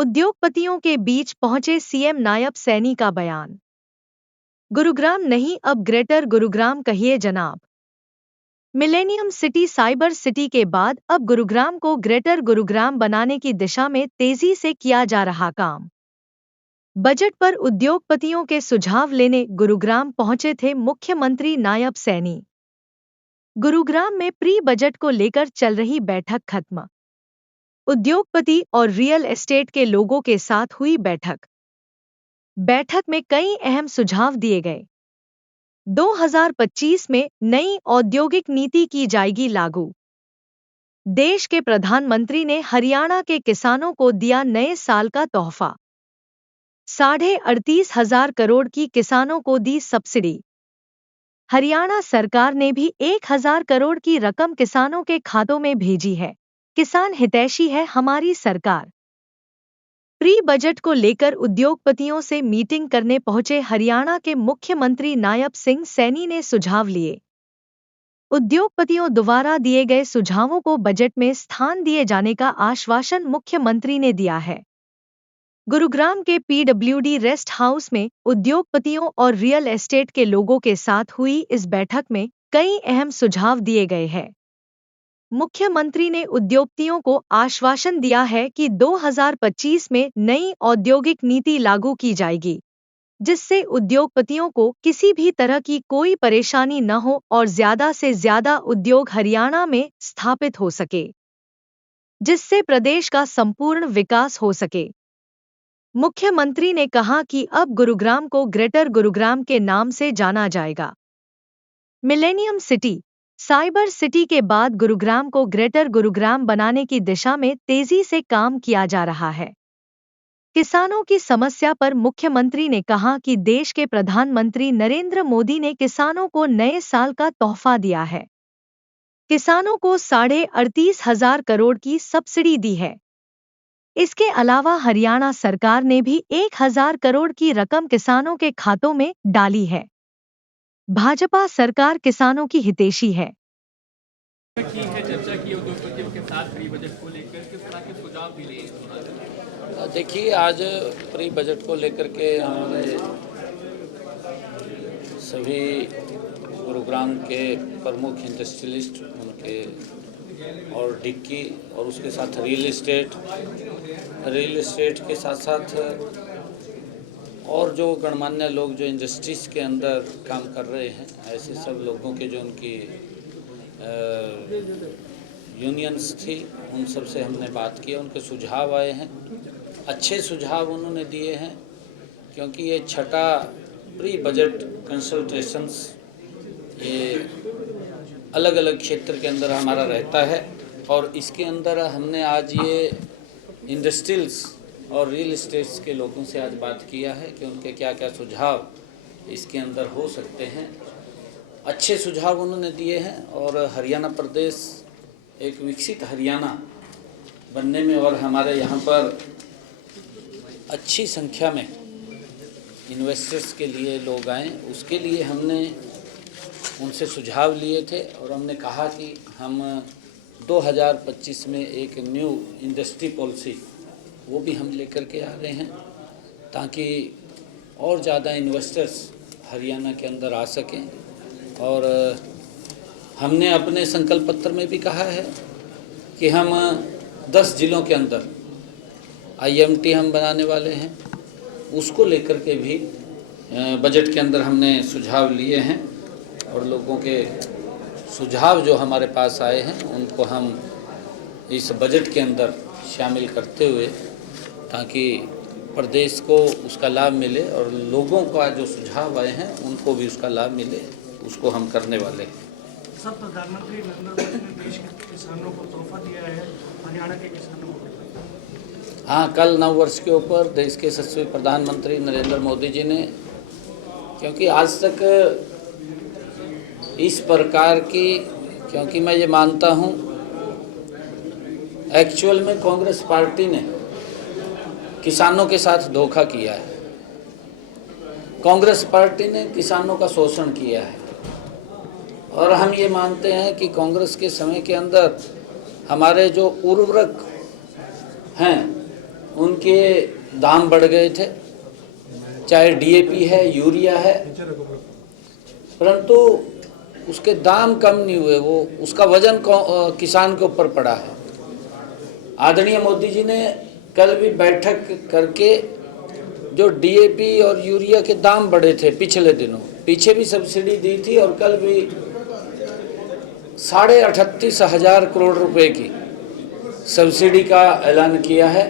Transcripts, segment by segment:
उद्योगपतियों के बीच पहुंचे सीएम नायब सैनी का बयान। गुरुग्राम नहीं अब ग्रेटर गुरुग्राम कहिए जनाब। मिलेनियम सिटी साइबर सिटी के बाद अब गुरुग्राम को ग्रेटर गुरुग्राम बनाने की दिशा में तेजी से किया जा रहा काम। बजट पर उद्योगपतियों के सुझाव लेने गुरुग्राम पहुंचे थे मुख्यमंत्री नायब सैनी। गुरुग्राम में प्री बजट को लेकर चल रही बैठक खत्म। उद्योगपति और रियल एस्टेट के लोगों के साथ हुई बैठक में कई अहम सुझाव दिए गए। 2025 में नई औद्योगिक नीति की जाएगी लागू। देश के प्रधानमंत्री ने हरियाणा के किसानों को दिया नए साल का तोहफा। 38,500 करोड़ की किसानों को दी सब्सिडी। हरियाणा सरकार ने भी 1,000 करोड़ की रकम किसानों के खातों में भेजी है। किसान हितैषी है हमारी सरकार। प्री बजट को लेकर उद्योगपतियों से मीटिंग करने पहुंचे हरियाणा के मुख्यमंत्री नायब सिंह सैनी ने सुझाव लिए। उद्योगपतियों द्वारा दिए गए सुझावों को बजट में स्थान दिए जाने का आश्वासन मुख्यमंत्री ने दिया है। गुरुग्राम के पीडब्ल्यूडी रेस्ट हाउस में उद्योगपतियों और रियल एस्टेट के लोगों के साथ हुई इस बैठक में कई अहम सुझाव दिए गए हैं। मुख्यमंत्री ने उद्योगपतियों को आश्वासन दिया है कि 2025 में नई औद्योगिक नीति लागू की जाएगी, जिससे उद्योगपतियों को किसी भी तरह की कोई परेशानी न हो और ज्यादा से ज्यादा उद्योग हरियाणा में स्थापित हो सके, जिससे प्रदेश का संपूर्ण विकास हो सके। मुख्यमंत्री ने कहा कि अब गुरुग्राम को ग्रेटर गुरुग्राम के नाम से जाना जाएगा। मिलेनियम सिटी साइबर सिटी के बाद गुरुग्राम को ग्रेटर गुरुग्राम बनाने की दिशा में तेजी से काम किया जा रहा है। किसानों की समस्या पर मुख्यमंत्री ने कहा कि देश के प्रधानमंत्री नरेंद्र मोदी ने किसानों को नए साल का तोहफा दिया है। किसानों को 38,500 करोड़ की सब्सिडी दी है। इसके अलावा हरियाणा सरकार ने भी 1,000 करोड़ की रकम किसानों के खातों में डाली है। भाजपा सरकार किसानों की हितैषी है। चर्चा की उद्योगपतियों के साथ प्री बजट को लेकर किस तरह के सुझाव भी लिए? देखिए, आज प्री बजट को लेकर के हमारे सभी गुरुग्राम के प्रमुख इंडस्ट्रियलिस्ट उनके और डिक्की और उसके साथ रियल एस्टेट के साथ साथ और जो गणमान्य लोग जो इंडस्ट्रीज़ के अंदर काम कर रहे हैं, ऐसे सब लोगों के जो उनकी यूनियंस थी, उन सब से हमने बात की। उनके सुझाव आए हैं, अच्छे सुझाव उन्होंने दिए हैं, क्योंकि ये छठा प्री बजट कंसल्टेशंस ये अलग अलग क्षेत्र के अंदर हमारा रहता है और इसके अंदर हमने आज ये इंडस्ट्रियल्स और रियल एस्टेट्स के लोगों से आज बात किया है कि उनके क्या क्या सुझाव इसके अंदर हो सकते हैं। अच्छे सुझाव उन्होंने दिए हैं और हरियाणा प्रदेश एक विकसित हरियाणा बनने में और हमारे यहाँ पर अच्छी संख्या में इन्वेस्टर्स के लिए लोग आएँ, उसके लिए हमने उनसे सुझाव लिए थे और हमने कहा कि हम 2025 में एक न्यू इंडस्ट्री पॉलिसी वो भी हम लेकर के आ रहे हैं, ताकि और ज़्यादा इन्वेस्टर्स हरियाणा के अंदर आ सकें। और हमने अपने संकल्प पत्र में भी कहा है कि हम 10 जिलों के अंदर IMT हम बनाने वाले हैं, उसको लेकर के भी बजट के अंदर हमने सुझाव लिए हैं और लोगों के सुझाव जो हमारे पास आए हैं उनको हम इस बजट के अंदर शामिल करते हुए, ताकि प्रदेश को उसका लाभ मिले और लोगों का जो सुझाव आए हैं उनको भी उसका लाभ मिले, उसको हम करने वाले हैं। सब प्रधानमंत्री नरेंद्र मोदी ने देश के किसानों को तोहफा दिया है, हरियाणा के किसानों को। हाँ, कल नव वर्ष के ऊपर देश के यशस्वी प्रधानमंत्री नरेंद्र मोदी जी ने, क्योंकि आज तक इस प्रकार की, क्योंकि मैं ये मानता हूँ एक्चुअल में कांग्रेस पार्टी ने किसानों के साथ धोखा किया है। कांग्रेस पार्टी ने किसानों का शोषण किया है और हम ये मानते हैं कि कांग्रेस के समय के अंदर हमारे जो उर्वरक हैं उनके दाम बढ़ गए थे, चाहे डीएपी है, यूरिया है, परंतु उसके दाम कम नहीं हुए, वो उसका वजन किसान के ऊपर पड़ा है। आदरणीय मोदी जी ने कल भी बैठक करके जो डीएपी और यूरिया के दाम बढ़े थे पिछले दिनों, पीछे भी सब्सिडी दी थी और कल भी 38,500 करोड़ रुपए की सब्सिडी का ऐलान किया है।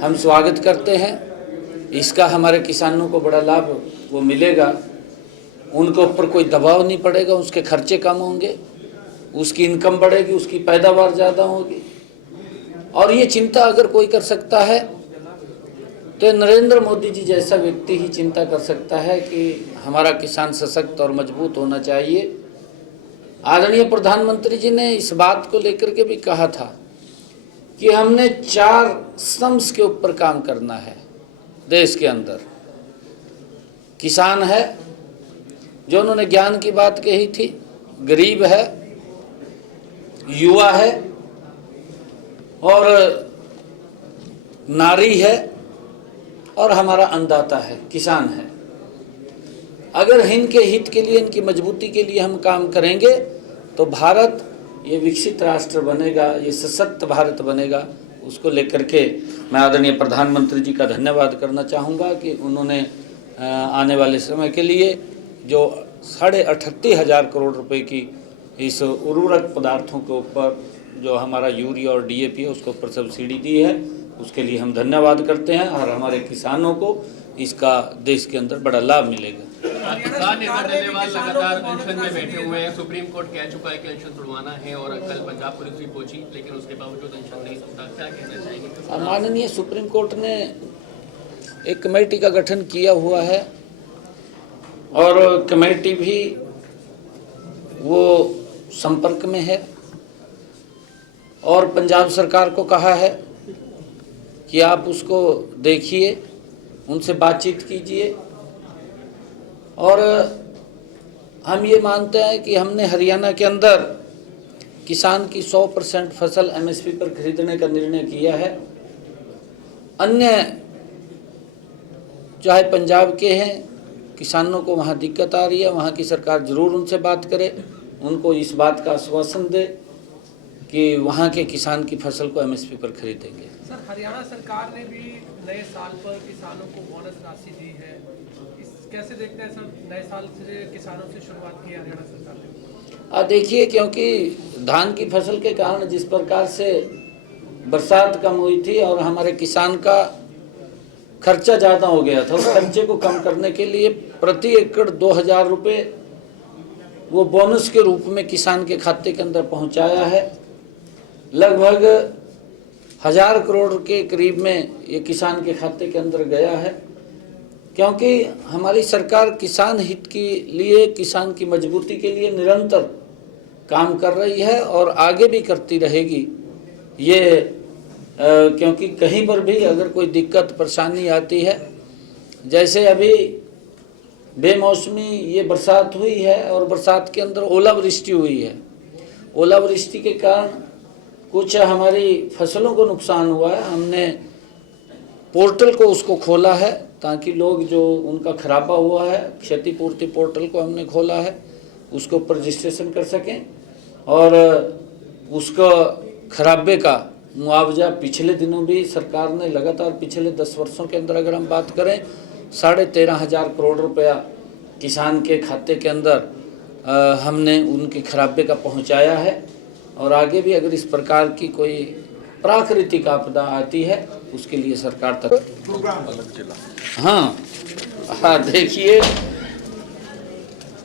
हम स्वागत करते हैं, इसका हमारे किसानों को बड़ा लाभ वो मिलेगा, उनके ऊपर कोई दबाव नहीं पड़ेगा, उसके खर्चे कम होंगे, उसकी इनकम बढ़ेगी, उसकी पैदावार ज़्यादा होगी। और ये चिंता अगर कोई कर सकता है तो नरेंद्र मोदी जी जैसा व्यक्ति ही चिंता कर सकता है कि हमारा किसान सशक्त और मजबूत होना चाहिए। आदरणीय प्रधानमंत्री जी ने इस बात को लेकर के भी कहा था कि हमने 4 स्तंभ के ऊपर काम करना है देश के अंदर। किसान है, जो उन्होंने ज्ञान की बात कही थी, गरीब है, युवा है और नारी है और हमारा अन्नदाता है, किसान है। अगर इनके हित के लिए, इनकी मजबूती के लिए हम काम करेंगे तो भारत ये विकसित राष्ट्र बनेगा, ये सशक्त भारत बनेगा। उसको लेकर के मैं आदरणीय प्रधानमंत्री जी का धन्यवाद करना चाहूँगा कि उन्होंने आने वाले समय के लिए जो 38,500 करोड़ रुपए की इस उर्वरक पदार्थों के ऊपर जो हमारा यूरिया और डीएपी है उसके ऊपर सब्सिडी दी है, उसके लिए हम धन्यवाद करते हैं और हमारे किसानों को इसका देश के अंदर बड़ा लाभ मिलेगा। किसान नेता डल्लेवाल लगातार अनशन में बैठे हुए हैं। सुप्रीम कोर्ट कह चुका है कि अनशन छुड़वाना है और कल पंजाब पुलिस भी पहुंची, लेकिन उसके बावजूद अनशन नहीं होता। क्या कहना चाहेंगे? माननीय सुप्रीम कोर्ट ने एक कमेटी का गठन किया हुआ है और कमेटी भी वो संपर्क में है और पंजाब सरकार को कहा है कि आप उसको देखिए, उनसे बातचीत कीजिए। और हम ये मानते हैं कि हमने हरियाणा के अंदर किसान की 100% फसल एमएसपी पर खरीदने का निर्णय किया है। अन्य चाहे पंजाब के हैं, किसानों को वहाँ दिक्कत आ रही है, वहाँ की सरकार ज़रूर उनसे बात करे, उनको इस बात का आश्वासन दे कि वहाँ के किसान की फसल को एमएसपी पर खरीदेंगे। सर, हरियाणा सरकार ने भी नए साल पर किसानों को बोनस राशि दी है, कैसे देखते हैं सर? नए साल से किसानों से शुरुआत की हरियाणा सरकार ने। देखिए, क्योंकि धान की फसल के कारण जिस प्रकार से बरसात कम हुई थी और हमारे किसान का खर्चा ज़्यादा हो गया था, उस खर्चे को कम करने के लिए प्रति एकड़ 2,000 रुपये वो बोनस के रूप में किसान के खाते के अंदर पहुंचाया है। लगभग 1,000 करोड़ के करीब में ये किसान के खाते के अंदर गया है, क्योंकि हमारी सरकार किसान हित के लिए, किसान की मजबूती के लिए निरंतर काम कर रही है और आगे भी करती रहेगी। ये क्योंकि कहीं पर भी अगर कोई दिक्कत परेशानी आती है, जैसे अभी बेमौसमी ये बरसात हुई है और बरसात के अंदर ओलावृष्टि हुई है, ओलावृष्टि के कारण कुछ हमारी फसलों को नुकसान हुआ है। हमने पोर्टल को उसको खोला है ताकि लोग जो उनका खराबा हुआ है, क्षतिपूर्ति पोर्टल को हमने खोला है, उसके ऊपर रजिस्ट्रेशन कर सकें और उसका खराबे का मुआवजा पिछले दिनों भी सरकार ने लगातार पिछले 10 वर्षों के अंदर अगर हम बात करें 13,500 करोड़ रुपया किसान के खाते के अंदर हमने उनके खराबे का पहुंचाया है। और आगे भी अगर इस प्रकार की कोई प्राकृतिक आपदा आती है उसके लिए सरकार तक हाँ देखिए,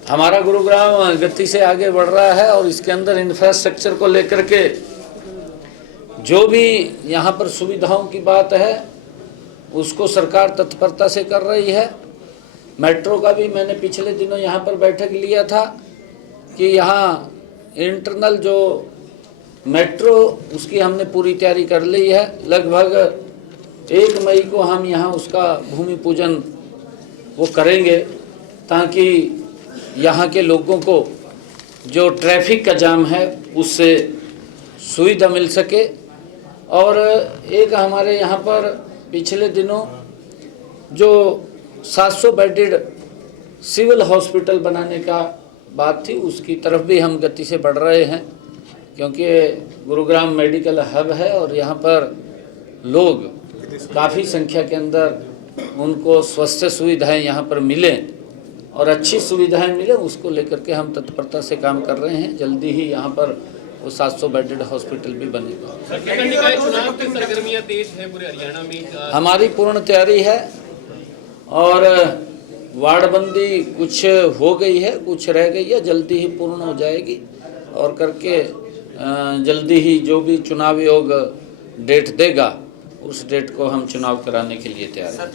हमारा गुरुग्राम गति से आगे बढ़ रहा है और इसके अंदर इंफ्रास्ट्रक्चर को लेकर के जो भी यहाँ पर सुविधाओं की बात है उसको सरकार तत्परता से कर रही है। मेट्रो का भी मैंने पिछले दिनों यहाँ पर बैठक लिया था कि यहाँ इंटरनल जो मेट्रो उसकी हमने पूरी तैयारी कर ली है। लगभग 1 मई को हम यहाँ उसका भूमि पूजन वो करेंगे ताकि यहाँ के लोगों को जो ट्रैफिक का जाम है उससे सुविधा मिल सके और एक हमारे यहाँ पर पिछले दिनों जो 700 बेडेड सिविल हॉस्पिटल बनाने का बात थी, उसकी तरफ भी हम गति से बढ़ रहे हैं, क्योंकि गुरुग्राम मेडिकल हब है और यहाँ पर लोग काफ़ी संख्या के अंदर उनको स्वास्थ्य सुविधाएं यहाँ पर मिलें और अच्छी सुविधाएं मिलें, उसको लेकर के हम तत्परता से काम कर रहे हैं। जल्दी ही यहाँ पर वो 700 बेडेड हॉस्पिटल भी बनेगा। चुनाव की सरगर्मियां तेज है पूरे हरियाणा में। हमारी पूर्ण तैयारी है और वार्डबंदी कुछ हो गई है, कुछ रह गई है, जल्दी ही पूर्ण हो जाएगी और करके जल्दी ही जो भी चुनाव आयोग डेट देगा उस डेट को हम चुनाव कराने के लिए तैयार हैं।